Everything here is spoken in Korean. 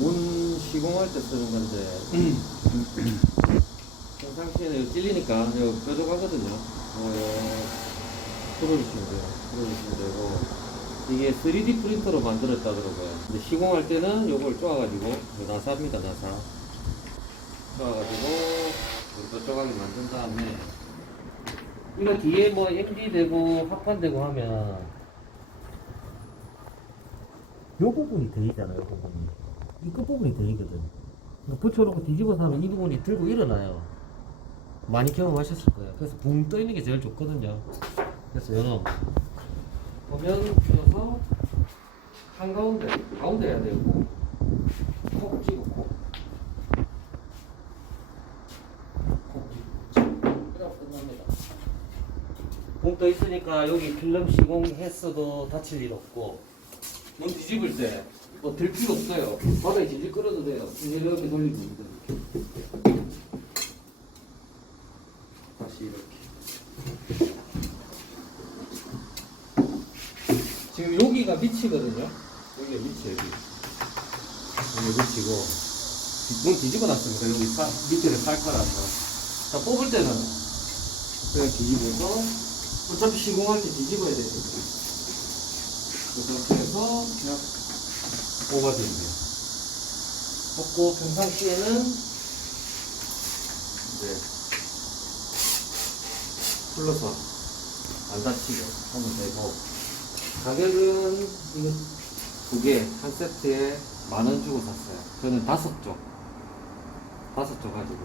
문 시공할 때 쓰는 건데 평상시에는 이거 찔리니까 이거 뾰족하거든요. 어, 풀어주시면 돼요. 풀어주시면 되고 이게 3D 프린터로 만들었다더라고요. 근데 시공할 때는 이걸 쪼아가지고 이거 나사입니다 나사. 쪼아가지고 이거 뾰족하게 만든 다음에 이거 뒤에 뭐 MD 되고 합판 되고 하면 요 부분이 들리잖아요, 요 부분이. 이 끝부분이 들리거든. 붙여놓고 뒤집어서 하면 이 부분이 들고 일어나요. 많이 경험하셨을 거예요. 그래서 붕 떠 있는 게 제일 좋거든요. 그래서 연어 보면 들어서 한가운데, 가운데 해야 되고, 콕 찍고, 콕. 콕 찍고. 그러고 끝납니다. 붕 떠 있으니까 여기 필름 시공했어도 다칠 일 없고, 문 뒤집을 때, 뭐 들 필요 없어요. 바닥에 질질 끌어도 돼요. 이렇게 돌리면 됩니다. 다시 이렇게. 지금 여기가 밑이거든요. 여기가 밑이 여기. 여기 밑이고 문 뒤집어 놨습니다. 여기 사, 밑에를 살 거라서. 자 뽑을 때는 그냥 뒤집어서 어차피 시공할 때 뒤집어야 되니까. 이렇게 해서 그냥 뽑아주면 돼요. 뽑고 평상시에는 이제 풀러서 안 다치게 하면 되고 가격은 이거 두 개 한 세트에 만 원 주고 샀어요. 저는 다섯 쪽 다섯 쪽 가지고